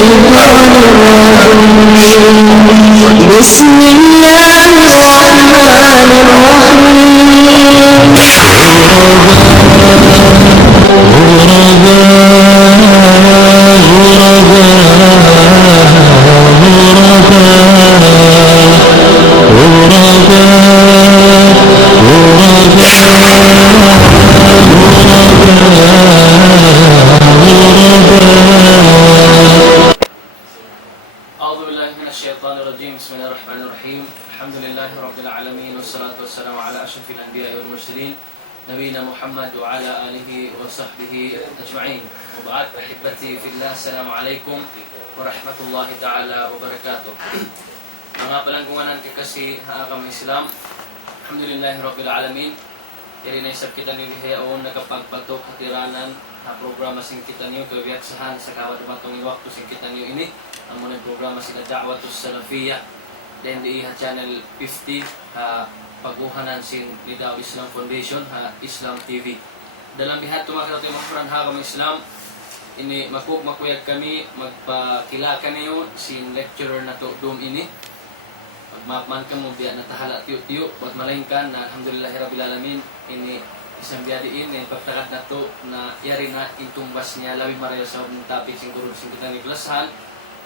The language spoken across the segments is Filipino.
بسم الله الرحمن أعوذ بالله من الشيطان الرجيم. بسم الله الرحمن الرحيم. الحمد لله رب العالمين والصلاة والسلام على أشرف الأنبياء والمرسلين نبينا محمد وعلى آله وصحبه أجمعين. وبعد أحبتي في الله السلام عليكم ورحمة الله تعالى وبركاته. Mga palangkunganan kekasih agama Islam, Alhamdulillah Rabbil Alamin. Diri na isab kita ni hiyaon nakapagpatok hatiranan na programa sing kita niyo kabiaksahan sa kawad matong waktu sing kita niyo ini. Ang mga programa sila Da'watus Salafiyah then di channel 50 paguhanan sin Lidaw Islam Foundation Islam TV. Dalam bihat tumakot yung mga agama Islam ini makuyag kami magpakilakan niyo sin lecturer na to dum ini. Magmapman ka mo biya na tahala tiyo-tiyo buat malingkan na alhamdulillahirabbil alamin ini isang biyadiin na pagtakat na to na yari na intumbas niya labi marayo sa topic siguro sing kita ni klasahan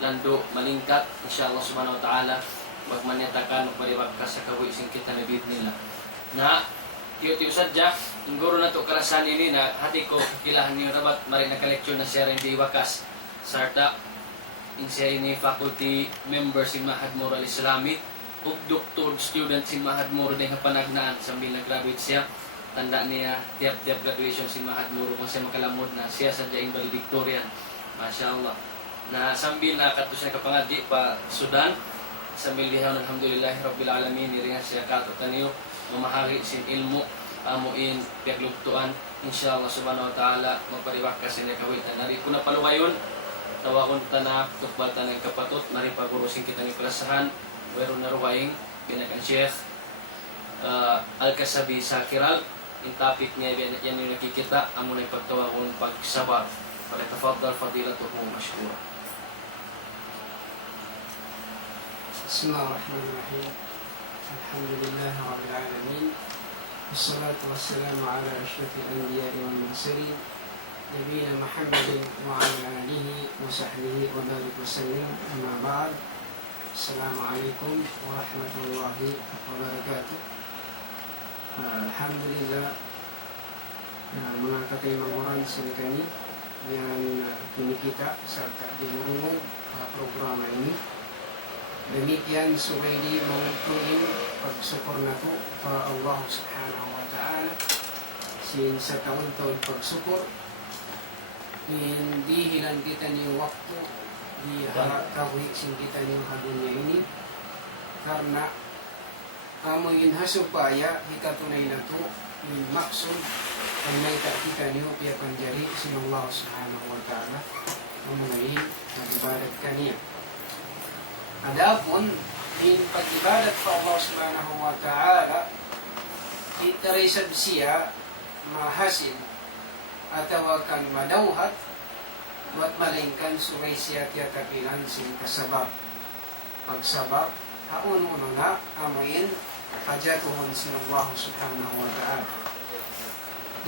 lando malingkat insyaallah subhanahu wa ta'ala wag manyatakan pariwag ka sa kawi sing kita nabid nila na tiyo-tiyo sadya siguro na to kalasan ini na hati ko kilahan niyo rabat mari na kaleksyon na siya rin di wakas sarta in siya ini faculty member si Mahad Moral Islami ug doctor student si Mahad Moro din panagnaan sambil nag-graduate siya. Tanda niya tiap-tiap graduation si Mahad Moro kung siya makalamod na siya sa Jain Valedictorian. Masyaallah. Na sambil na katus na kapangadji pa Sudan sambil lihaw alhamdulillah rabbil alamin iri nga siya kataniyo mamahari sin ilmu amuin piaglugtuan insyaallah subhanahu wa ta'ala magpariwak ka sin kawit nari ko na paluwayon tawakon tanak tukbatan ng kapatot mari pagurusin kita ni klasahan wero na ruwaing binakan Sheikh Al-Kasabi Sakiral yung topic niya yan yung nakikita amo na yung pagtawakon pagsabar pagkatafadal fadilatuhu mashkura. Bismillahirrahmanirrahim. Alhamdulillahi rabbil alamin. Wassalatu wassalamu ala asyrafil anbiya'i wal mursalin nabiyina Muhammadin wa ala alihi wa sahbihi wa barik wa sallim. Amma ba'd. Assalamualaikum warahmatullahi wabarakatuh. Alhamdulillah mga kataimang oran sa kani yang kinikita serta dinurungog programa ini. Demikian suwaili mautuin pagsukor na to pa Allah subhanahu wa ta'ala sin sa taon-taon pagsukor hindi hilang kita niyo waktu di kawi sin kita niyo hadunya ini karena amoyin hasupaya hikatunay na to yung maksud ang may kita niyo piya panjari sin Allah subhanahu wa ta'ala amunayin mag-ibadat kaniya. Adapun in pag-ibadat pa Allah subhanahu wa ta'ala itarisab siya mahasin atawakan madawhat wat malingkan suway siya tiya kapilan sin kasabab pagsabab haun-uno na amayin hajatuhon sin Allah subhanahu wa ta'ala.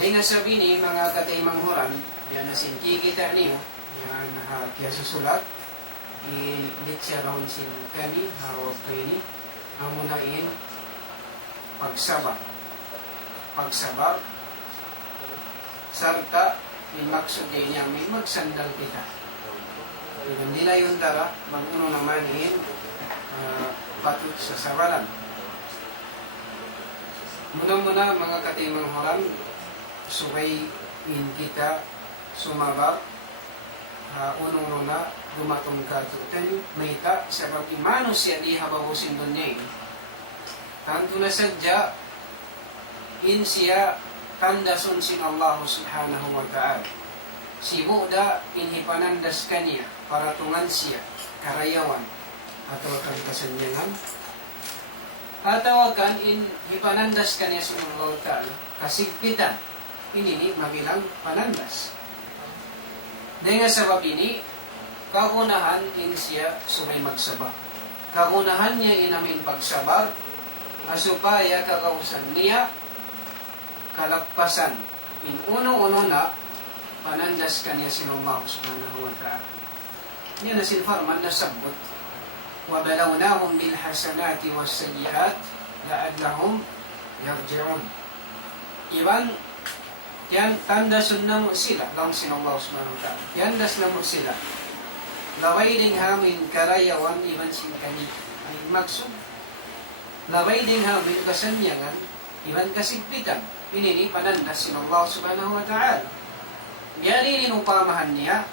Dahil nga sabi ni mga kataimang huran yan na sinkikita niyo yan kaya susulat ilit siya raon sin kani hawag ko ini amunain pagsabab sarta maksud din niya may magsandal kita kung nila yun tara mag-uno naman patut sa sabalan muna mga katimang horan subay in kita sumabab unong na gumatong katutan may ta sa pag-imano siya di hababusin doon niya tanto na sadya in siya tandason sin Allah subhanahu wa ta'ala si Buddha inhipanandas kanya para tungan siya karayawan atau kasanyangan atawakan inhipanandas kanya sin Allah ta'ala kasigpitan ini mabilang panandas. Dengan sebab ini kagunahan in siya sumay magsabar. Kagunahan niya inamin pagsabar, asupaya kakausan niya kalakpasan. In uno-uno na, panandas kanya sinumang subhanahu wa ta'ala. Niya na sinfarman na sabot. وَبَلَوْنَاهُمْ بِالْحَسَنَاتِ وَالسَّيِّئَاتِ لَعَلَّهُمْ يَرْجِعُونَ. Iban, yan tandasun na mo sila, lang sinumang subhanahu wa ta'ala. Yandas na mo sila. Laway ding hamin karayawan iban sinkani ay maksud. Laway ding hamin kasanyangan iban kasigpitan. Ini panandas sinumang subhanahu wa ta'ala. Biyari upamahan niya,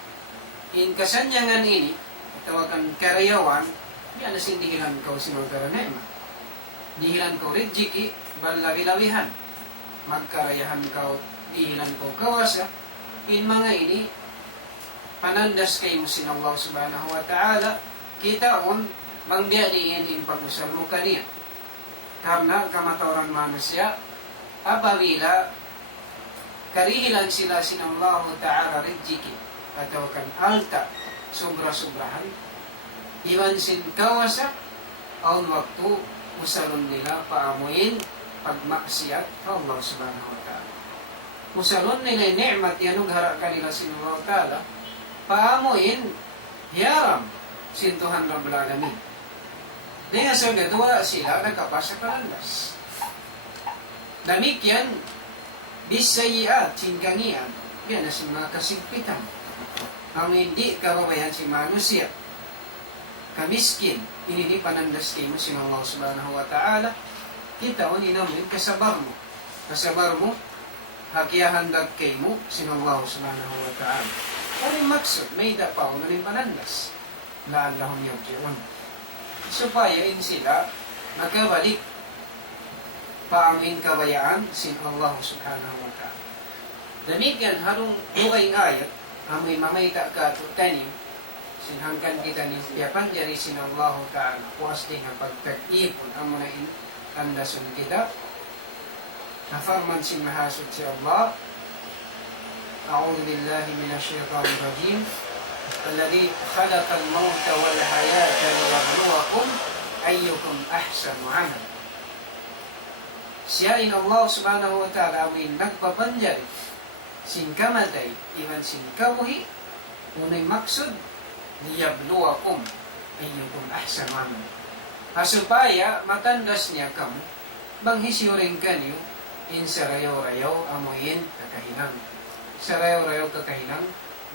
in kasanyangan ini, tawagan karayawan, yan na sindihilan kau sinultaranema. Dihilan kau rejeki, balawi-lawihan. Magkarayahan kau, dihilan kau kawasa. In mga ini, panandas kay mo sinallahu subhanahu wa ta'ala, kita on, bangdiadiin in pag-usal mo kaniya. Karena kamatawaran manusia, apabila karihilan sila sinallahu ta'ala rejeki, atau kan alta, sobra-sobrahan, iwan sin kawasa, aun waktu musalun nila paamuin pagmaksiyat Allah subhanahu wa ta'ala. Musalun nila ni'mat yanong harak kanila sinallahu ta'ala, paamuin hiyaram sin Tuhan Rabbul Alamin. Dahil sa gadwa sila nagkapasa kalandas. Damikyan, bisayiat, singkangian, yan na si mga kasigpitan. Ang hindi kababayan si manusia, kamiskin, ini panandas kayo si Allah subhanahu wa ta'ala, kita o ninamin kasabar mo. Kasabar mo, hakiyahandag kayo mo si Allah subhanahu wa ta'ala. Ano maksud, may dapaw na rin panandas. Laalahong yun. Supayain sila, magkabalik pa aming kabayaan sin Allah subhanahu wa ta'ala. Damigyan, harong buhay ayat, amoy mamayta ka tanim, sinhangkan kita ni yapan jari sin Allah ta'ala, puas din ang pagtag-ipon, amo na andasun kita, nafarman sin mahasud si Allah, A'udhu billahi minasyaitanir rajim, alladhi khalaqal mauta wal hayata liyabluwakum ayyukum ahsanu amala. Siya in Allah subhanahu wa ta'ala amin nagpapanjari sin kamatay iman sin kamuhi unay maksud liyabluwakum ayyukum ahsanu amala. Asupaya matandas niya kamu banghisyuring kanyo in sarayaw-rayaw amuyin kakahinang. Sarayaw-rayaw kakahinang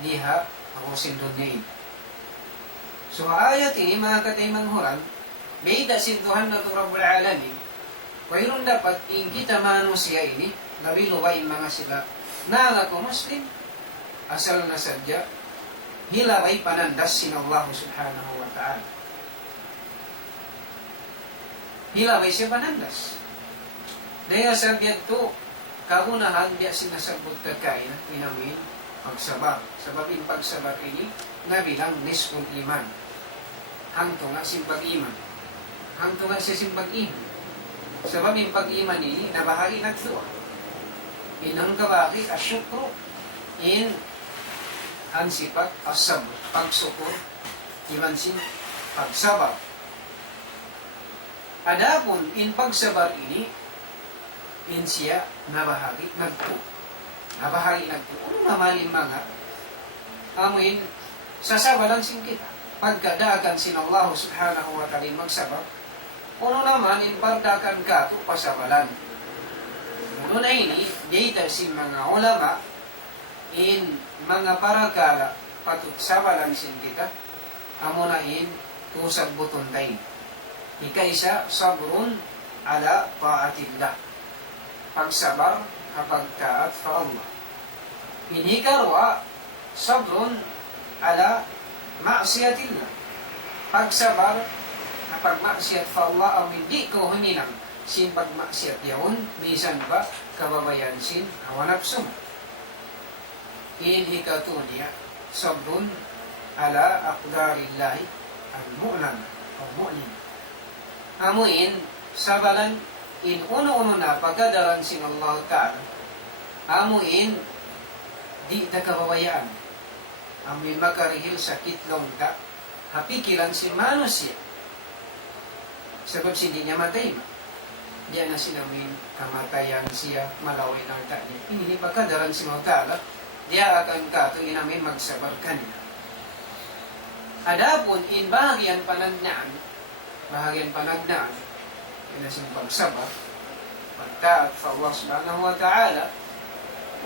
diha ako sindod niya. So ayat ini mga kataymang huran, may dasintuhan na ito Rabbul Alamin, mayroon dapat in kita manusia ini, nabiluwain mga sila, na ako Muslim, asal na sadya, hilaway panandas sin Allah subhanahu wa ta'ala. Hilaway siya panandas. Dahil sabihan to, kagunahan diya sinasabot kakain, inamin, pagsabar. Sabab in pagsabar ini, nabilang nisful iman. Hangto nga simpag iman. Hangto nga siya simpag iman. Sabab in pag-iman ini, nabahagi nagdua. Inang kabaki, asyukro, in ang sipat, asabot, pagsukur, iman sin, pagsabar. Adapun, in pagsabar ini, in siya, nabahagi nagdua. Nabahagi nagdua. Ano naman yung mga, amin, sasabalan sin kita. Pagkadaagan sin Allah subhanahu wa ta'ala magsabar, uno naman, inpardakan ka ito pasabalan. Uno na ini, data si mga ulama, in mga paragala, patutsabalan sin kita, amo na in, tusag buton tayo. Ika-isa, sabrun ala paatillah. Pagsabar, kapag taat sa Allah. Inikarwa, sabrun ala ma'asiyatillah. Pagsabar, kapag maksiat fa Allah ang hindi ko huminang sin pagmaksiat yaon, misan ba kababayan sin awanapsum. In hikatunia, sabrun ala aqdarillahi al-mu'lan o mu'nin. Amuin, sabalan, in uno-uno na pagkadaran sin Allah Ta'ala, amuin, di na kababayaan. amoy makarihil sa kitlong ka, hapikilan si manusia. Sebab hindi niya matay ma. Diyan na sinamin kamatayan siya, malaway ng tanya. Ini pagkadaran si Mautala, dia akan kato inamin magsabar kanya. Adapun in bahagian panagnaan, yun na siyang pagsabar, pagtaat sa Allah subhanahu wa ta'ala,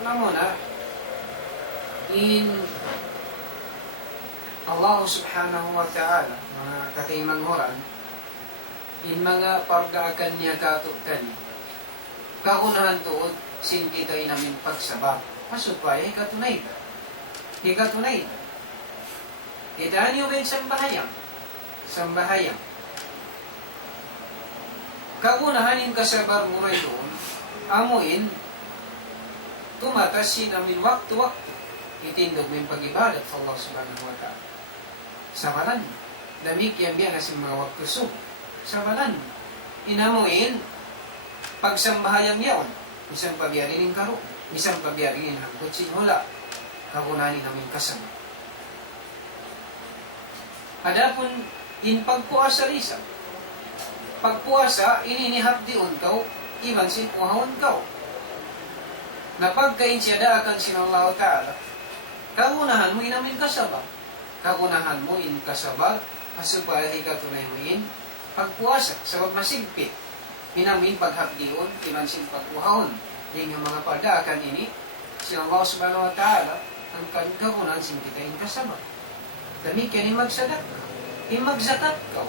alam mo na, in Allah subhanahu wa ta'ala, mga katimanghuran, in mga pagdaakan niya katutan, kaunahan tuod, sin kita'y namin pagsabak. Masupaya, ikatunay ka. Ikatunay ka. Itaan nyo rin sambahayang. Sambahayang. Kaunahanin kasabar mo rin doon, amuin, tumatasin namin waktu-waktu, itindog mo yung pag-ibadat sa Allah subhanahu wa ta'ala. Sabalan, lamig yan biya kasi mga waktu sub. Sabalan, inamuin, pagsambahayang yaon, isang pagyarin ng karo, isang pagyarin ng kutsin hula, kakunanin namin kasama. Adapun, in pagpuasa risa, pagpuasa, ininihapdiun kau, iban sin kuhahon kau. Napagkain siya daakan sin Allah Ta'ala, kakunahan mo inamin kasabag, kakunahan mo in kasabag, asupaya ikatunay mo in, pagpuasa, sabab masigpit, inamin paghapdion, imansin pagpuhahon. Yung mga pagdaakan ini, si Allah subhanahu wa ta'ala, ang kagunan sin kita yung kasabag. Dami kaya ni magsadak ka, magzakat ka.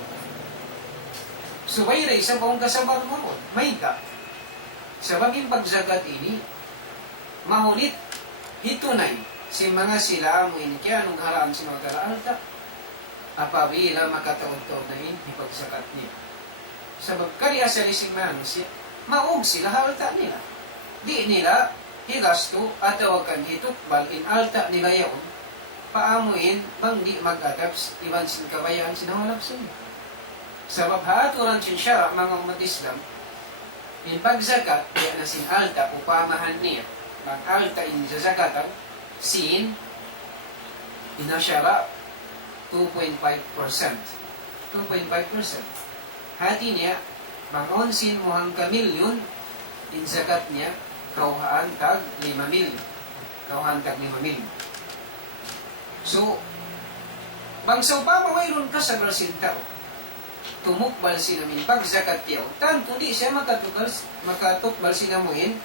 Subay rin sa buong kasabag mo, may ka. Sabab yung pagzakat ini, mahulit, hitunay, si mga sila mo ini, kaya anong haraan si mga alta, apabila makataon-taon na yun, ipagsakat niya. Sabab kariya sa lising manusia, maog sila halta nila. Di nila higasto at tawagan hitukbal in alta nila yaon, paamuin bang di mag-adaps, iban sin kabayaan sinahalap sila. Sabab haaturan sin syara mga umat Islam, in pagzakat, kaya na sin alta upamahan niya, mag-alta in zazakatan, sin, inasyara, 2.5%. 2.5%. Hati niya, mangonsin mo hangka milyon, in zakat niya, kauhaan tag 5 milyon. Kauhaan tag 5 milyon. So, bangsaw pa mawairon ka sa bersintaw, tumukbal sinamin pag-zakat yaw, tanto di siya makatukbal sinamuin,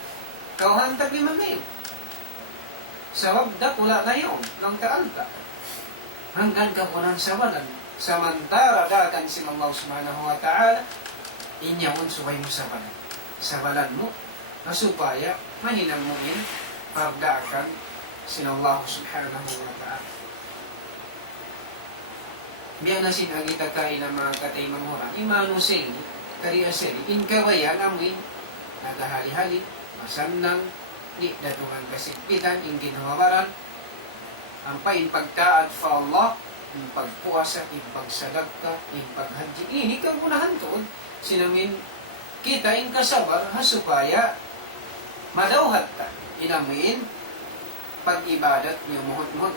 kauhaan tag 5 milyon. Sabab dakula na yun, ng taalta. Hanggang kapunan sa walan, samantara dakan si Allah subhanahu wa ta'ala, inyawon suway mo sa walan. Sa walan mo, nasupaya, mahinang mo yun, pagdakan si Allah subhanahu wa ta'ala. Biyan na sinagita kain ng mga katay mamura, imanusing, kariaseri, inkawayan amin, nagahali-hali, masanang, di datungan kasigpitan, ingginhawaran, ang pagtaad sa Allah, yung pagpuasa, yung pagsadagka, yung paghaji. Ini kagunahan to, sinamin kita yung kasabar, hasupaya, madawhat ta, inamin, pag-ibadat niyo muhot-muhot.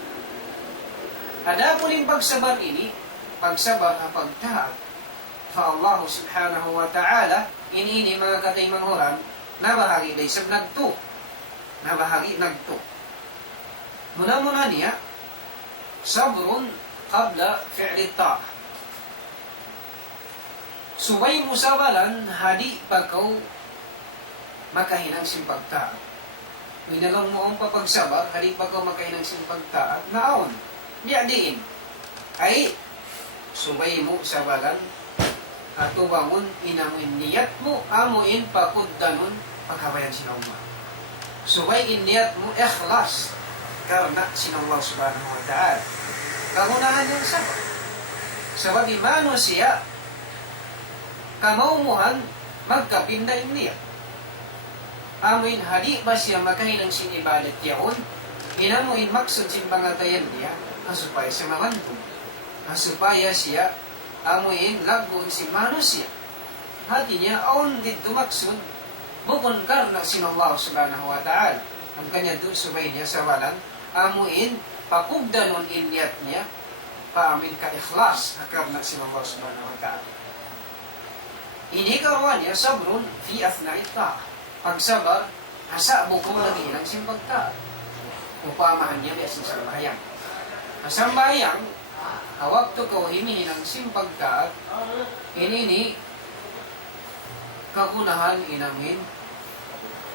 Ada po yung pagsabar ini, pagsabar ang pagtaad sa Allah subhanahu wa ta'ala, ini mga katay manghuran, nabahagi day sa nagto. Nabahagi nagto. Muna-muna niya, sabrun qabla fi'li ta'ah. Subay mo sa balan, hadi pagkaw makahinang simpagtaat. Minalang mo ang papagsabar, hadi pagkaw makahinang simpagtaat, naon, diadiin, ay subay mo sa balan, at tubangon, inamuin niyat mo, amuin pakuddanon, pagkabayan sila umma. Subay iniyat mo, ikhlas, karena sinallah subhanahu wa ta'ala. Kagunahan yung sabat. Sabab imano siya, kamaumuhan, magkapindain niya. Amuin hadi ba siya makahinang sinibalit yaon, inamuin maksud sin pangatayan niya, asupaya siya mamantong. Asupaya siya, amuin lagun si manusia. Hati niya, aon dito maksud, bukon karena sinallah subhanahu wa ta'ala. Ang kanya doon subay niya sa walan, amuin pakugdanon inyat niya, paamin ka ikhlas, karena sila Allah subhanahu wa ta'ala. Ini kawan niya, sabrun fi athna'it ta'ah. Pagsabar, asa buko lagi ng simbagta. Upamahan niya biasa sa bayang. Asang bayang, waktu kau himihin ng simbagta, ini kagunahan inamin,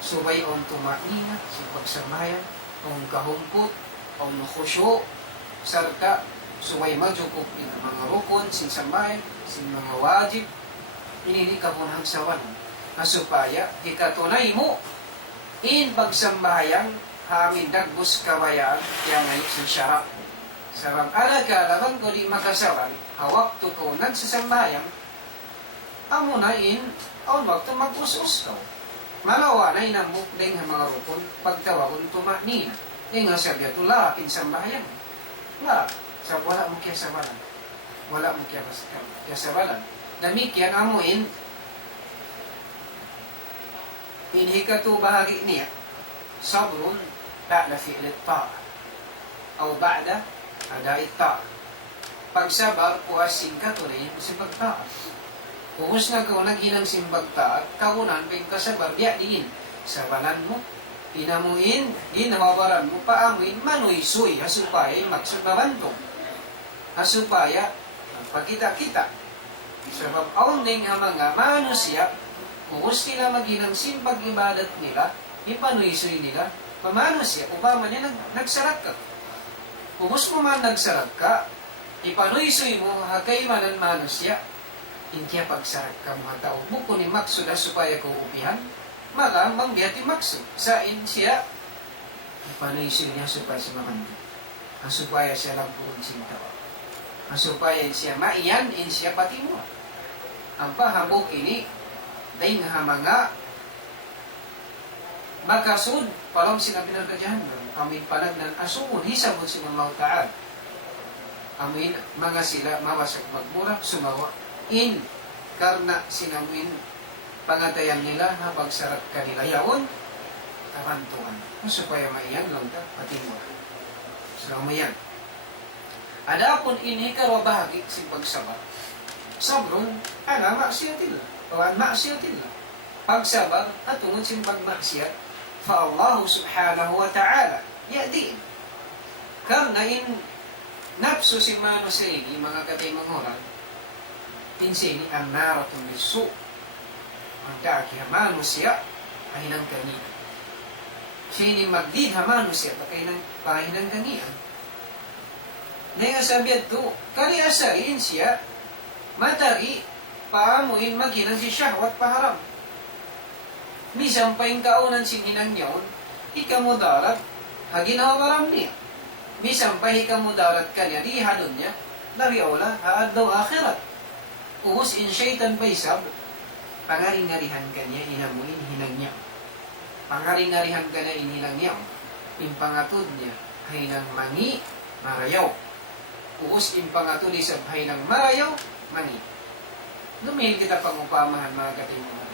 subay on tumaknina, simpagsambayan, on kahumpot, on khusyu, serta subay majukop ng mga rukun, sin sambayan, sin mga wajib, ini kagunahan sawan. Supaya ikatunay mo in pagsambayang hamin dagbus kabayaan yang ay sisyara. Sarang alagalaban ko di makasawan, hawak to ko nagsasambayang, amo na in, on waktu mag-usus ko. Malawa na inambuk din ang mga rukun, pagtawag tumaknina. Yung nga sabi ito, lakin sambayang. La, sa wala mo kaya sabalan. Wala mo kaya sabalan. Damikian amuin, inhikatu bahagi niya, sabrun ba'da fi'lit ta'a o ba'da ada'it ta'a. Pagsabar, puasin ka to na yun simbag ta'a. Kung na kau naghinang simbag ta'a, kaunan ping kasabar, diya diin, sabalan mo, inamuin, inawabaran mo, paamuin, manuisoy, hasupaya, magsababantong. Hasupaya, pagkita-kita. Sabab, aunding ang mga manusia, kung sila maghinang simbag ibadat nila, ipanuisoy nila, pamano siya, upama niya nagsarak ka. Kung mo man nagsarak ka, ipanuisoy mo, hagay manan manusia, hindi pagsarak ka mga tao mo, kunin maksud supaya ko upihan, maka manggiyati maksud. Sa siya, ipanuisoy niya supaya siya mamandi. Supaya siya lang po sintawa. Supaya siya maiyan, siya pati mo. Ang pahabok ini, dahil nga mga makasud, parang sinabi ng kadyahan, amin panagnan asungon, hisabot si Allah Ta'ala. Amin, mga sila mawasak magmura, sumawa, in, karena sinamin, pangatayan nila, habang sarap kanila yaon, karantuan. Supaya maiyan lang ka, pati mo. So, mayan. Adapun ini karwabahagi si pagsabar. Sabrun, maksiyatillah. Pawan maksiyatillah. Pagsabar, at tungod sin pagmaksiyat, fa Allah subhanahu wa ta'ala, ya'diin. Karena in, napso si mano sa ini, mga katay manghoran, insini ang naratong nisu, ang kakihamaano siya, ay nang ganyan. Sini magdidhamano siya, pakay nang ganyan. Ngayon sabihan to, kali asarin siya, matari, paamuin maginan si syahwat paharam. Misang pa yung kaunan si inang yaon, ikamudarat, haginawabaram niya. Misang pa ikamudarat ka niya, rihalon niya, nariyola, haad daw akhirat. Uhus in syaitan pa isab, pangaring-ngarihan ka niya, inamuin, hinang niya. Pangaring-ngarihan ka niya, inilang niya. Impangatod niya, hainang mangi, marayaw. Uhus impangatod isab, hainang marayaw, mangi. Lumihil kita pangupamahan mga katimungan.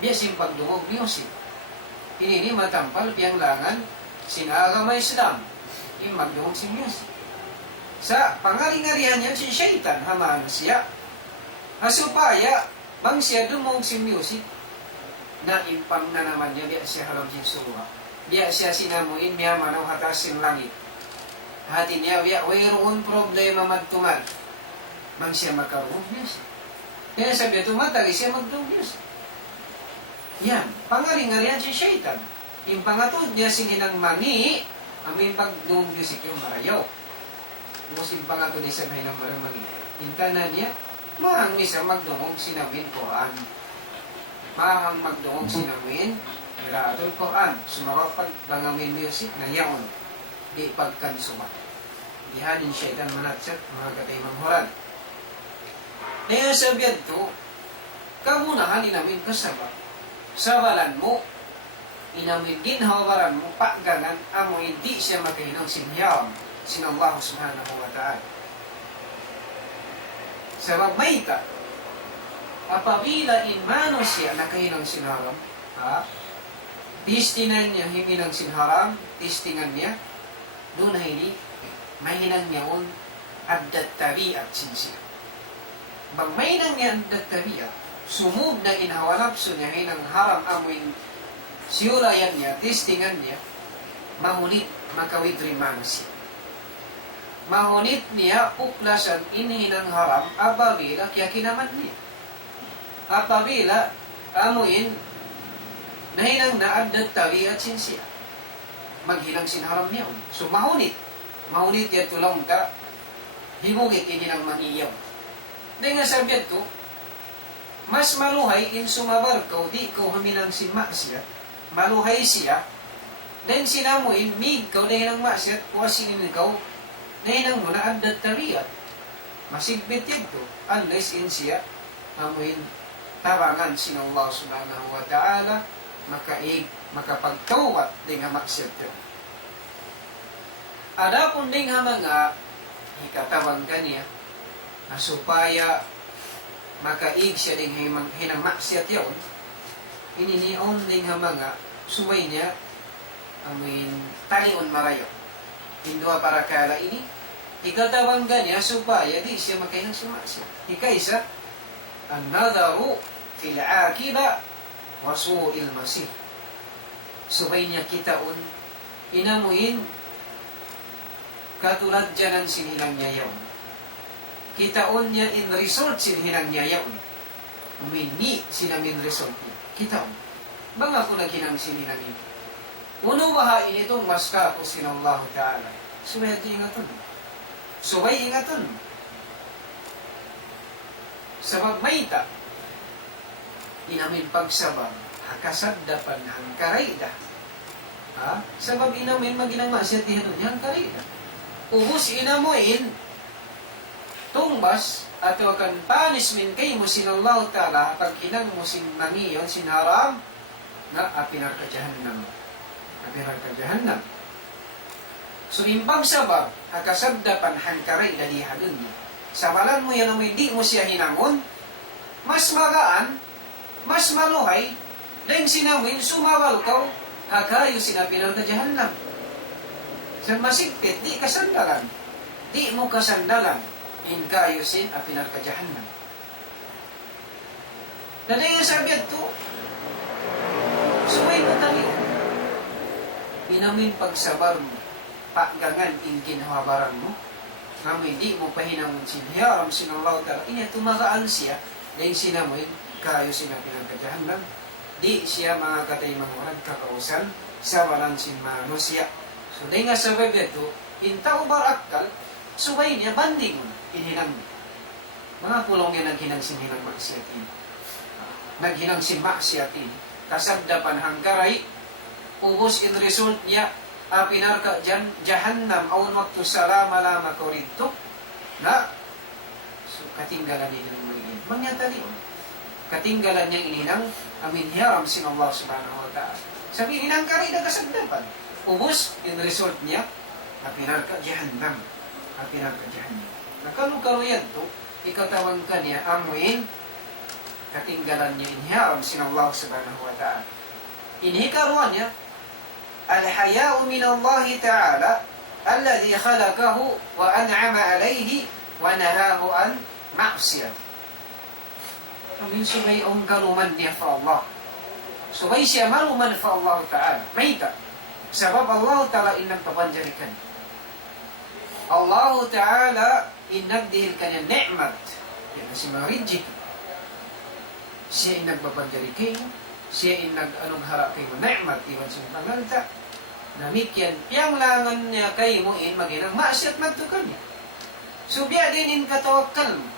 Biasim pagdungog music. Ini matampal piyang langan sinagamay Islam. Yung magdungog si music. Sa pangaring-ngarihan niya si syaitan, hamaan siya. Supaya, bang siya dumog si music, na impang na naman niya, biya siya haram sin suha. Biya siya sinamuin, biya manaw hatasin langit. Hati niya, biya, wayroon problema magtumad. Bang siya makaroon music. Kaya sabi, tumatali siya magdungog music. Yan, pangaring-ngarihan si syaitan. Yung pangatod niya singinang mani, amin pagdungog music yung marayaw. Tapos yung pangatod niya sabihin ng marang mani. Yung kanan niya, mahang isa magdungog sinawin Quran. Mahang magdungog sinawin Qiraatul Quran. Sumawapag bangamin music na yaon. Di pagkansuma. Ihanin syaitan manatsat, mga katay manghuran. Kaya sabihan to, kamunahan inamin kasabak. Sabalan mo, inamin ginhawaran mo, paggangan, amo hindi siya makahinang sinyam, sinallahu subhanahu wa ta'ala. Sabab mayta, apabila inmano siya nakahinang sinharam, tistinan niya himinang sinharam, tistingan niya, doon na hindi, Mahinang niyaon addat tabiat sinsya. Bang mahinang niya addat tabiat, sumub na inhawalap so niya hinang haram amuin siyulayan niya, testingan niya, mahunit makawidri manusia. Mahunit niya uklasan inhinang haram apabila kiyakinaman niya. Apabila amuin nahinang na addat tabiat sinsya. Maghinang sinharam niya. So mahunit ya tulong ka, himugit ini ng maniyaw. Dahil nga sabihan ko, mas maluhay in sumabar ko, di ko huminang sinma siya, maluhay siya, dahil sinamuin, mig ko dahil ng masyat, wasinin ikaw, dahil ng muna addat tariyat. Masigbit ito, unless in siya, amuin, tabangan sin Allah subhanahu wa ta'ala, makaig, makapagtawat, dahil nga masyat ito. Ada pun ding mga hikatawang kaniya na supaya makaig siya ding hinang maksiyat yaon, ininion ding mga sumay niya amin talion marayo. Hindua para kala ini hikatawang kaniya supaya di siya makainang sumaksiyat. Ikaisa ang nadaru fil akiba wa su'il masih. Sumay niya kitaon inamuin katulad dyan ang sinilang niya yaon. Kitaon niya in result sinilang niya yaon. Umini sinamin result niya. Kitaon. Banga ko naghinang sinilang niya. Uno bahain itong maska ko sinallahu ta'ala. Suway ingaton. Suway ingaton. Sabab mayta. Inamin pagsabang. Hakasagdapan hangkarayda. Ha? Sabab inamin maginang masyat dihanon niya hangkarayda. Ubus inamuin tumbas atau akan punishment kay mo sinallahu ta'ala pag kinang mo sinangiyon sinaram na apinar ka jahannam. Apinar ka jahannam. So impag sabab akasabdapan hangkaray dalihalun niya. Sabalan mo yan ang hindi mo siya hinangon, mas magaan, mas maluhay, dahil sinamuin sumawal ka hakayo sinapinar ka jahannam. Sa masigpit, di kasandalan. Di mo kasandalan. In kayusin, apinar ka jahannam. Dahil yung sabi ito, sumay mo tayo. Pinamin pagsabar mo, paggangan in ginhawabaran mo, ngamin di mo pahinangon sinhiyaram sinallahu ta'ala, inya tumakaan siya, dahil sinamoy, kayusin, apinar ka jahannam. Di siya mga katay mga kakausan, sa walang sinmanusia. So, dahil nga sa web ito, intaw barakal, subay niya, banding mo, inhinang mo. Mga pulong niya naghinang sinhinang maksiyatin. Naghinang sinmaksiyatin. Kasagdapan hangkaray, ubos in result niya, pinarka dyan, jahannam, aun waktu salama-lama ko rito, na, so, katinggalan niya ng mga mangyatali mo. Katinggalan niya ininang, amin hiyaram sin Allah subhanahu wa ta'ala. Sabi, inangkaray na kasagdapan. Ubus, in result niya, napinar ka jahannam. Napinar ka jahannam. Nakalu-kalu yan to, ikatawan ka niya, amuin, katinggalan niya inhiyaram sin Allah subhanahu wa ta'ala. Inhikaruan niya, al-haya'u min Allah ta'ala, alladhi khalakahu wa an'ama alayhi wa nahahu an ma'siyat. Amin sumay ang kaluman niya fa Allah. Sumay siya maluman fa Allah ta'ala. Mayta. Sebab Allah Ta'ala inang papanjarikan. Allah Ta'ala inang dihilkan yang nikmat. Yang kasi mga rijik. Siya inang papanjarikan. Siya inang anong harap kayo nikmat. Iwan siyang pangalta. Namikyan, piyang langan niya kayo mo in maginang maasyat magtukan niya. So biya din in katawakal mo.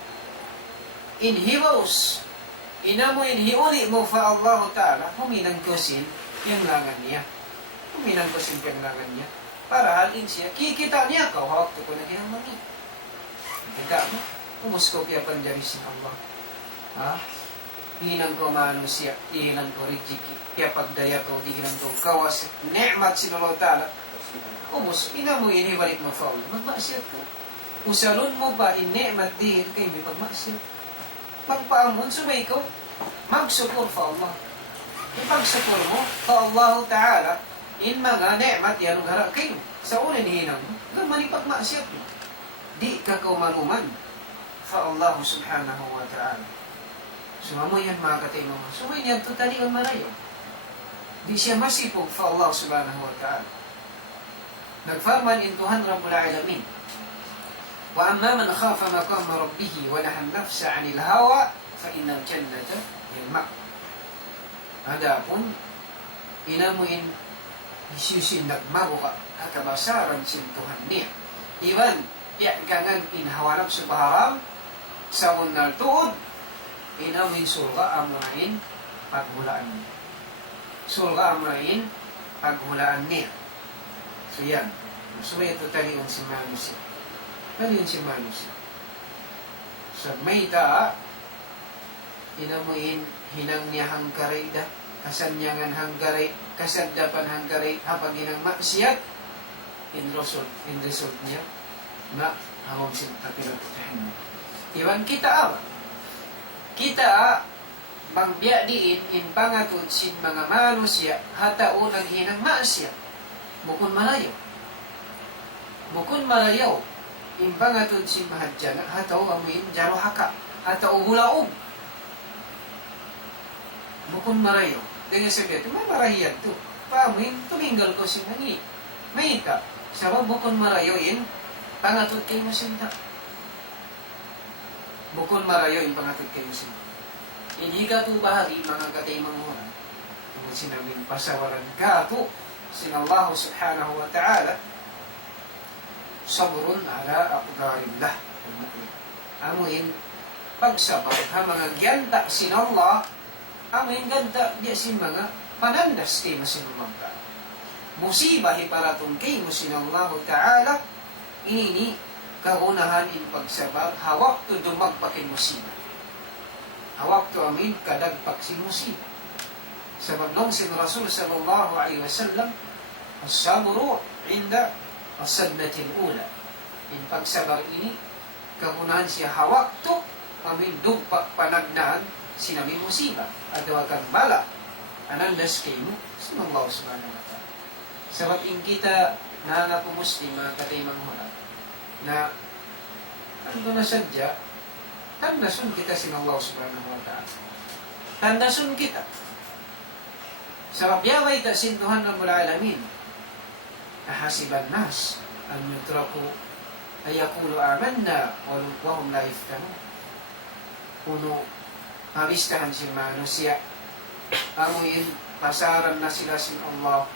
In hiwaus. Ina mo in hiuli mo fa Allah Ta'ala. Huminang kusin yung langan niya. Kuminang ko simpiangangan niya. Para halin siya, kikita niya ka, hawak ko na ginamang niya. Hindi mo, umusko kaya panjari siya Allah. Ha? Hinang ko maano siya, hinang ko rijiki. Kaya pagdaya ko, hinang ko kawas, ni'mat sinulong ta'ala. Umus, ina mo inibalik mo fa Allah. Magmasyat ko. Usalon mo ba, in-ni'mat din kayo may pagmasyat. Magpaamon, sumay ko, magsupor fa Allah. Ipagsupor mo, fa Allah Ta'ala, in mga ni'mat yan ang harap kayo. Sa unin hinang mo, gamani pagmaksiat mo. Di ka kaumanuman sa Allah subhanahu wa ta'ala. Sumamo yan mga katinong. Sumay niya totally ang marayo. Di siya masipog sa Allah subhanahu wa ta'ala. Nagfarman in Tuhan Rabbul Alamin. Wa amma man khafa maqama rabbih wa nahan nafsa 'anil hawa fa innal jannata hiya al-ma'. Adapun inamuin isusin nagmabuka akabasaran sin Tuhan niya. Iwan gangan inhawarap sa baharam sa unal tuod inamuin surga amrain paghulaan niya. Surga amrain paghulaan niya. So yan. So ito talion si manusia. Talion si manusia. Sa may taa, inamuin hinang niya hanggaray da, kasanyangan hanggaray, kasaddapan hanggaray, hapag inang maksiyat, in result niya, na hamong sinapilaputahin mo. Iwan kita kita mangbiya diin in pangatod sin mga manusia, hataon ang hinang maksiyat, bukon malayo. Bukon malayo, in pangatod sin mahadyan, hataw amuin jaro haka, hataw hulaog. Bukon marayo. Dengan sabi ito, may marahiyan ito. Paamuin, tuminggal ko si nangi. May ita. Sawa bukon marayo in, pangatod kayo masinta. Bukon marayo in pangatod kayo masinta. Hindi ka ito bahagi, mga katay manguran. Kung sinabing pasawaran ka ito, sinallahu subhanahu wa ta'ala, sabrun ala aqdarillah. Amuin, pagsabar, ha mga gyanta sinallah, amin ganda di sin mga panandas kay masinumang ka. Musibah iparatong kay masinallahu ta'ala, ini kaunahan in pagsabar, hawak to dumagpakin musibah. Hawak to amin kadagpak sin musibah. Sabab nung sin Rasul sallallahu alaihi wasallam, as-sabru inda as-sadnatil ula. In pagsabar ini, kaunahan siya hawak to, amin dugpak panagnahan, sinabi musibah, adawa kang bala, anandas kayo mo, sinallahu subhanahu wa ta'ala. Sabab in kita na napumuslim, mga kataymang hula, na ando na sadya, tandasun kita sinallahu subhanahu wa ta'ala. Tandasun kita. Sabab yaway ta sintuhan ng mula alamin, nahasiban nas, ang yutraku, ayakulu amanna, wahum laif kanu. Puno, mabistahan si manusia, amuin pasaran na sila sin Allah,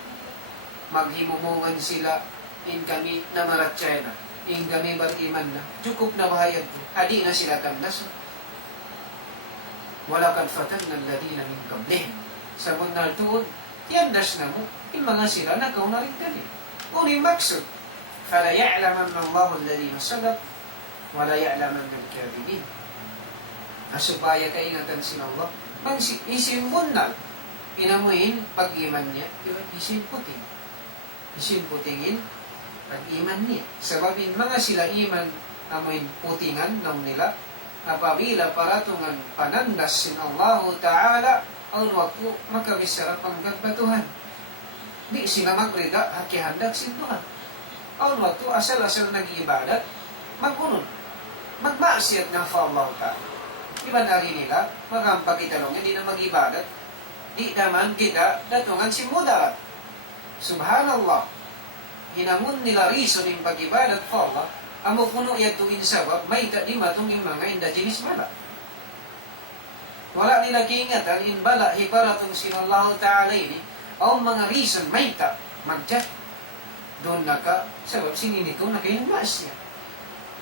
maghimumungan sila, in kami na maratsay na, in kami bariman na, cukup na bahayad to, hadi na sila tandas. Wala kan fatan ng ladina min kablihim. Sa munal tuod, yandas na mo, in mga sila na kau na rin kami. Uling maksud, fala ya'laman ng Allah alladhina sadaq, wala ya'laman ng kadibin. Asupaya kaingatan sin Allah, isimpunal, inamuin pag-iman niya, isimputing. Isimputingin pag-iman niya. Sababin mga sila iman amuin putingan ng nila, apabila paratungan panandas sin Allah Ta'ala, ang waktu makabisarap ang gagbatuhan. Di sila magrida, hakihandag sin Tuhan. Ang waktu asal-asal nag-ibadat, magunod, magmaasiyat ng Allah Ta'ala. Iba na rin nila, magampag-italong, hindi na mag-ibadat. Di naman kita datungan si mudarat. Subhanallah. Hinamun nila reason yung pag-ibadat for Allah, amo puno yatuin sabab, may di matong yung mga indigenous bala. Wala nila kiingatan, in bala, hibaratong sinallahu ta'ala ini, ang mga reason, may ta, magjat. Doon naka, sabab sininito, nakainang maasya.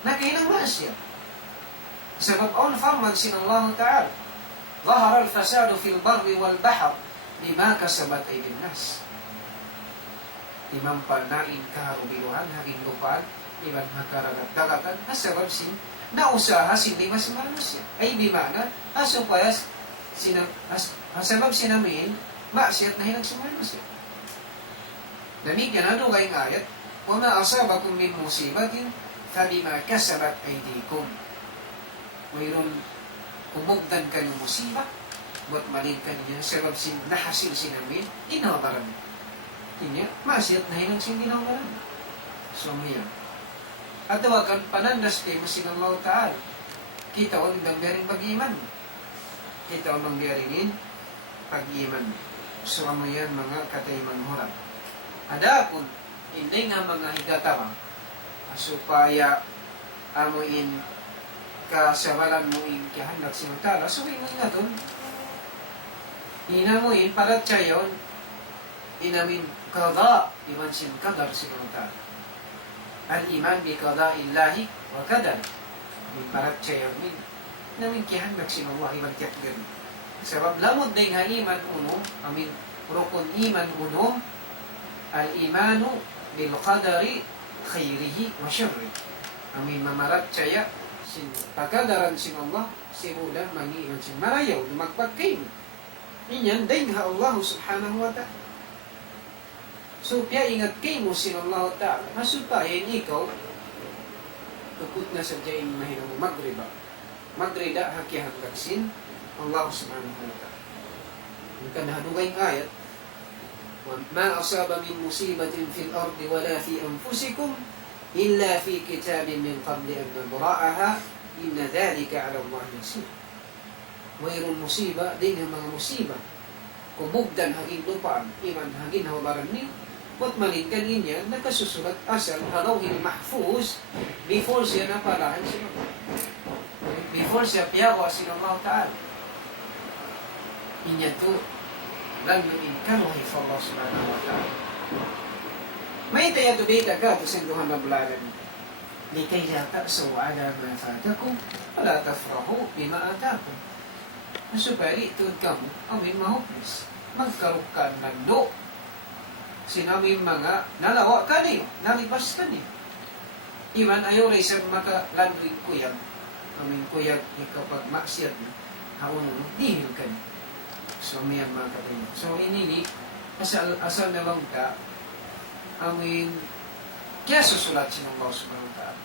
Nakainang maasya. Sebab on farman sin Allah Ta'ala, Zahara al-fasadu fil barri wal bahr bima kasabat aydin nas. Imam panain kaharubiruhan haging lupaan, iban makaragat-dagatan, asabab sin nausaha sin limas manusia. Ay bimana, supaya asabab sinamin, maksiyat na hilang sa manusia. Damigyan ano kayong ayat, وَمَا أَصَابَكُمْ مِنْ مُصِيبَةٍ فَبِمَا كَسَبَتْ أَيْدِيكُمْ. Mayroon kumugdan kayo musiba, buat maling kanya, sebab sin nahasil sinamin, inawabaran. Kanya, masiyat na hilang sin ginawabaran. So, ngayon, Atau akan panandas kay masing Allah Ta'ala. Kita ang nanggaring pag-iman. Kita ang manggaringin pag-iman. So ano yan mga katayman horang. Ada kung hindi nga mga higatawang supaya amuin kasawalan mo in kihandak si Matala. So mo nga doon. Inamuin para tsayon inamin kada iman sin kadar si Matala. Al-iman bi kada illahi wa kadar. Para tsayon inamin kihandak si Allah iman tiyak gani. Sebab lamod din nga iman uno, amin rukun iman uno, al-imanu bil qadari khairihi wa syarri. Amin mamarat caya sin pagkadaran sin Allah simulan mangiwan sin marayaw magpagkain. Inyan din ha Allah subhanahu wa ta'ala. So kaya ingat kayo mo sin Allah ta'ala. Masupayan ikaw tukot na sa dyain mahina mo magriba. Magrida hakihan kaksin Allah subhanahu wa ta'ala. Yung kanahanugay ayat, مَا أَصَابَ مِن مُصِيبَةٍ فِي الْأَرْضِ وَلَا فِي أَنفُسِكُمْ إِلَّا فِي كِتَابٍ مِّن قَبْلِ أَن نَّبْرَأَهَا إِنَّ ذَلِكَ عَلَى اللَّهِ يَسِيرٌ. Mayroong musiba, din ang mga musiba. Kubugdan haging lupaan, iman haging hawabaran niyo, ba't malingkan niya, nakasusulat asal, halawin mahfuz, before siya napalahan siya. Before siya piyawa siya Allah Ta'ala. Inya to, lang yuminkanuhi sa Allah subhanahu wa ta'ala. May tayo bita ka, tusinduhan na bulagan. Likay yata sa wala ma fatakum, wala tafrahu bima atakum. Masupari, tuod ka mo, awin mahuplis. Magkarukan ng do. Sinaming mga nalawa ka niyo, nalibas ka niyo. Iman ayaw rin sa makalandring kuyag. Amin kuyag, ikaw pag maksiyad mo, haon mo, dihil ka niyo. So, may ang mga kapatid. So, inini, asal na lang ka, amin, kaya susulat siya ng Allah subhanahu wa ta'ala.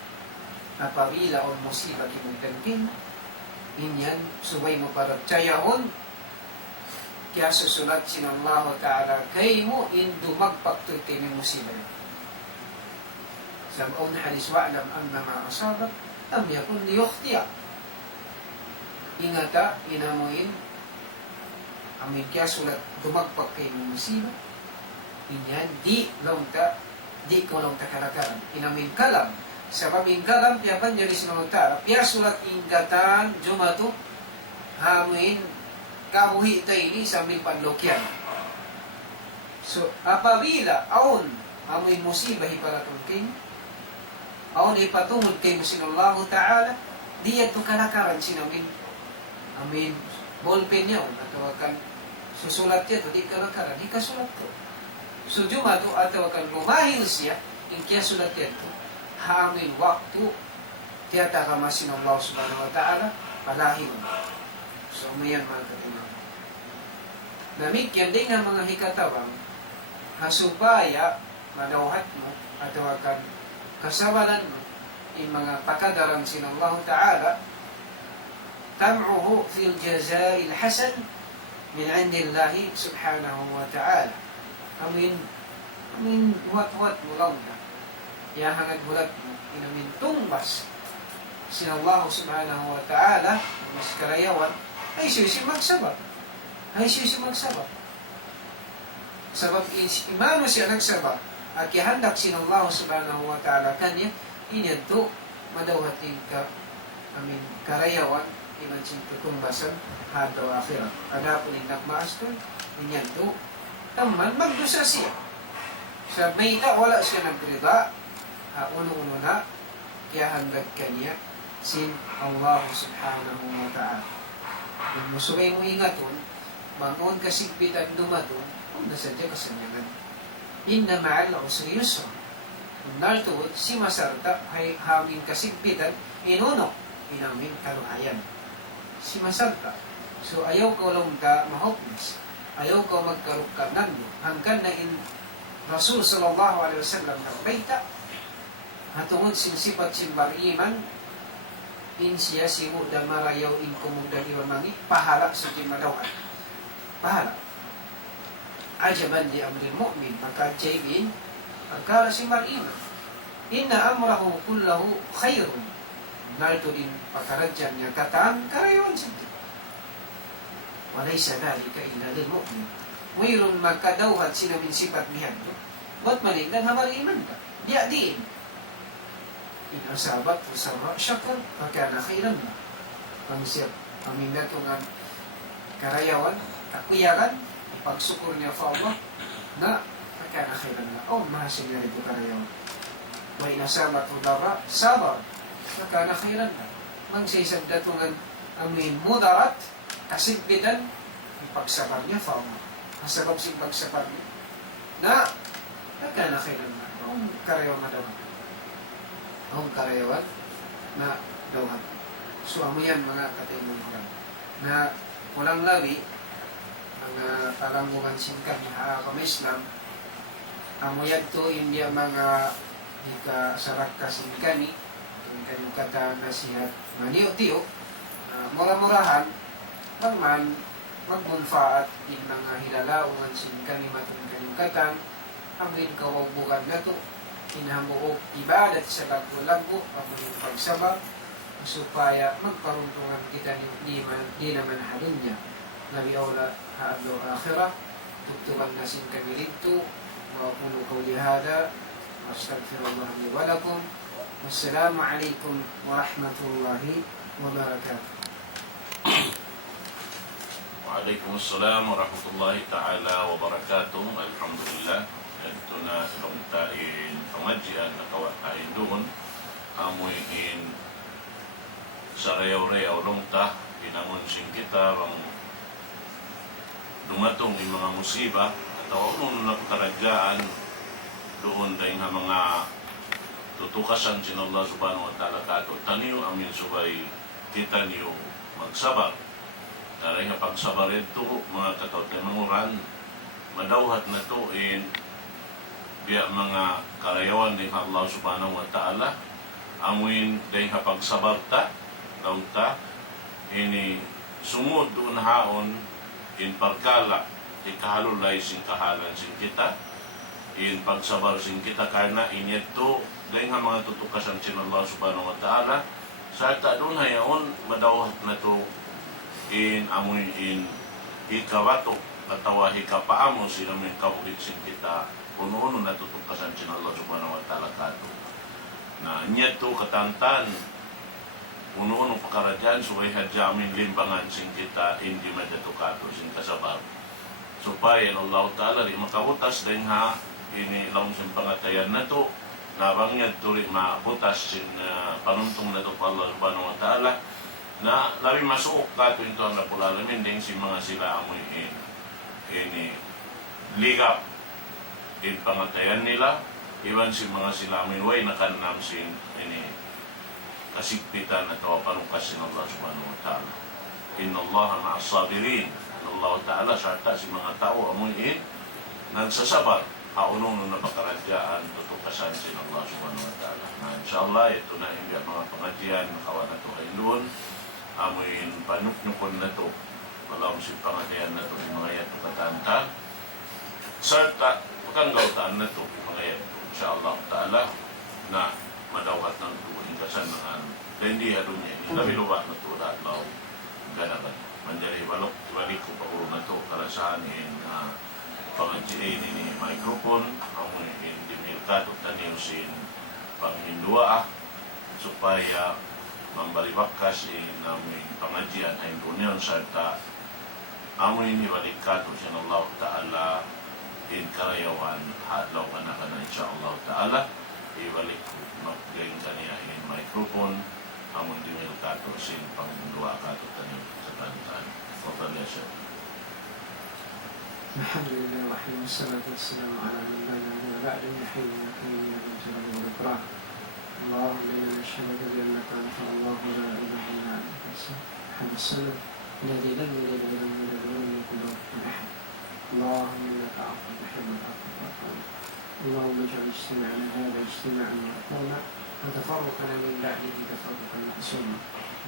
Napawila o musiba kimutangkin, inyan, subay mo para tiyahon, kaya susulat siya ng Allah ta'ala, kay mo, indu magpaktuti ng musiba. Sab'un halis wa'alam anna ma'asabat, am yakun liyukhtiya. Ingata, inamuin, amin kaya sulat dumagpag kayo ng musiba. Inyan, di ko lang takalakaran. Inamin kalam. Sa pamin kalam, piyapan niya rin sinunutara. Piya sulat ingatan, jumato, amin, kahuhi tayo ini sambil panlokyan. So, apabila, aon, amin musiba hiparatong kayo, aon ipatungod kayo sinullahu ta'ala, di ito kalakaran sinamin. Amin, ballpen niya, natawakan, susulat niya ito, di kalakaran, di kasulat ko. So, jumato, atawakan, lumahil siya, in kaya sulat niya ito, hangin waktu, tiyata ka masin Allah subhanahu wa ta'ala, palahil. So, mayan mga katinang. Namikyan din ang mga hikatawang, hasupaya, madawhat mo, atawakan, kasawalan mo, in mga pakadaran sin Allah ta'ala, tam'uhu fil jaza'il hasan min 'indillahi subhanahu wa ta'ala. Amin wat mo lang na. Yahangad bulat mo, inamin tumbas sin Allah subhanahu wa ta'ala, mas karayawan, ay susi magsabab. Sabab imano siya nagsabab, at kihandak sin Allah subhanahu wa ta'ala kanya, inyanto, madawating ka, amin, karayawan, imancing tutumbasan, hadaw akhirat. Ada po rin nakmaas doon, inyanto, taman, magdusa siya. Sa mayta, wala siya nagrida, uno-uno na, kaya handag kanya, sin Allah subhanahu wa ta'ala. Kung musukay mo ingaton, bangon kasigpitan dumaton, kung nasadya kasanyanan. Inna ma'al usri yusra. Kung nartuod, si Masarta ay hangin kasigpitan, inuno, inamin kaluhayan. Si Masarta. So ayaw ko lang ka mahopnis. Ayaw ko magkarukan nando. Hanggang na in Rasul sallallahu alaihi wasallam na baita, hatungod sin sifat sin bariman, in siya simu dan marayaw in kumudan iwamangi, pahala sa dimadawan. Pahala. Ajaban di amril mu'min, maka jaybin, pagkala si bariman. inna amrahu kullahu khairun. Narito din pakaradyan niya kataan karayon sa Diyos. Walaysa dhalika illa lil mu'min. Mayroon magkadawhat sila min sifat niyan. Ba't maligdan hamal iman ka? Diya din. In asabat usama syakar fakana khairan na. Paminda ito nga karayawan, kakuyakan, ipagsukur niya sa Allah na fakana khairan na. Oh, mahasin niya ito karayawan. Wa in asabat udara sabar fakana khairan na. Magsisag datungan amin mudarat kasigbitan ipagsabar niya sa Allah. Masabab siyang pagsabar niya na fakana khairan na. Oh, karayawan na daw. Ang karayawan na dawat. So, amo yan mga katimunuran na walang lawi ang talanggungan singkan niya kami Islam. Amo yan to hindi mga ikasarak kasingkani ang kanyang kata nasihat maniyo-tiyo murah-murahan pagman magmunfaat in mga hilalaungan singkani matong kanyang katang amin kawabukan na to inahambuok ibadat sa lago-lago pamuling pagsabab supaya magparuntungan kita di naman halin niya nabi awla haadlo akhirah tuktukan nasin kami rito wa qulu qawli hada astaghfirullah li wa lakum wassalamu alaikum warahmatullahi wabarakatuh. Waalaikumsalam warahmatullahi ta'ala wabarakatuh. Alhamdulillah. Ito na silang tain pengajian na kawatain doon. Amuin sa reyaw-reyaw longtah, pinangunsing kita bang dumatong yung mga musiba at nung nakutaraggaan doon dahil nga mga tutukasan sin Allah subhanahu wa ta'ala kato taniyo amin subay kita niyo magsabar. Dahil nga pagsabar ito mga katawat-manguran madawhat na tuin biya mga karayawan din Allah subhanahu wa ta'ala amuin din kapagsabar ta daw ta ini sumud doon haon in pagkala ikahalulay sing kahalan sing kita in pagsabar sing kita karena inyet to din nga mga tutukasan sin Allah subhanahu wa ta'ala sa ta doon hayaon madawhat na to in amuin in hikawato katawa hikapaamo sila may kabukit sing kita puno-uno natutukasan sin Allah subhanahu wa ta'ala kato na niya to katantan puno-uno pakaradyan suway hadyamin limbangan sin kita hindi madyato kato sin kasabar supaya Allah ta'ala di makabutas din ha ini laong sin pangatayan na to nabang niya tuli mabutas sin panuntong na to pa Allah subhanahu wa ta'ala na labi masuok kato ito ang napulalamin din si mga sila amoy ini ligap in pangatayan nila iwan si mga sila amin way nakanam sin ini kasigpitan at panungkas sin Allah subhanahu wa ta'ala inna Allah ma'as sabirin Allah ta'ala sarta si mga tao amuin nagsasabar haunong na napakaradyaan tutukasan sin Allah subhanahu wa ta'ala na inshallah ito na hindi mga pengajian kawan na to ay doon amuin panuknukon na to walang si pangatayan na to yung mga yato katanta sarta pagkangautaan na ito, mga yan, insyaAllah ta'ala, na madawat ng tuwing kasanangan. Dahil hindi hadong niya, hindi lupa na ito lahat lao ganagan. Manjari balok, balik ko pa uro na ito, karasahan in pangadyain ini microphone, ang dimilkat o taniyo sin pangmindua, supaya mambalibakas namin pangadyan ay dunyan sarta amoy ni balikat o sin Allah ta'ala in karayawan hadlaw ka na insyaAllah ta'ala ibalik ko maggaling kaniya in microphone among dimil kato sin pangmundua kato tanim sa tantaan wapalya siya. Alhamdulillah wa salatu wassalamu ala man la ilaha illa ba'da nahiyya wa kayyina min sharri al-ikrah Allahumma inna nashhadu bi annaka anta Allahu la ilaha illa anta subhanaka as-salam alladhi lam yalid wa lam yulad wa lam yakul lahu kufuwan ahad اللهم انك عفو تحب العفو فاعف عنا اللهم اجعل اجتماعنا هذا اجتماعا مرحوما وتفرقنا من بعده تفرقا معصوما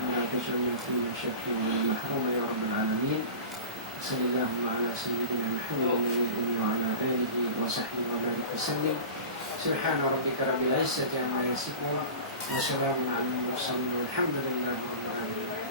ولا تجعلنا فيمن شاكرا ولا محروما يا رب العالمين صلى اللهم على سيدنا محمد وعلى اله وصحبه وبارك وسلم سبحان ربك رب العزة عما يصفون وسلام على المرسلين والحمد لله رب العالمين.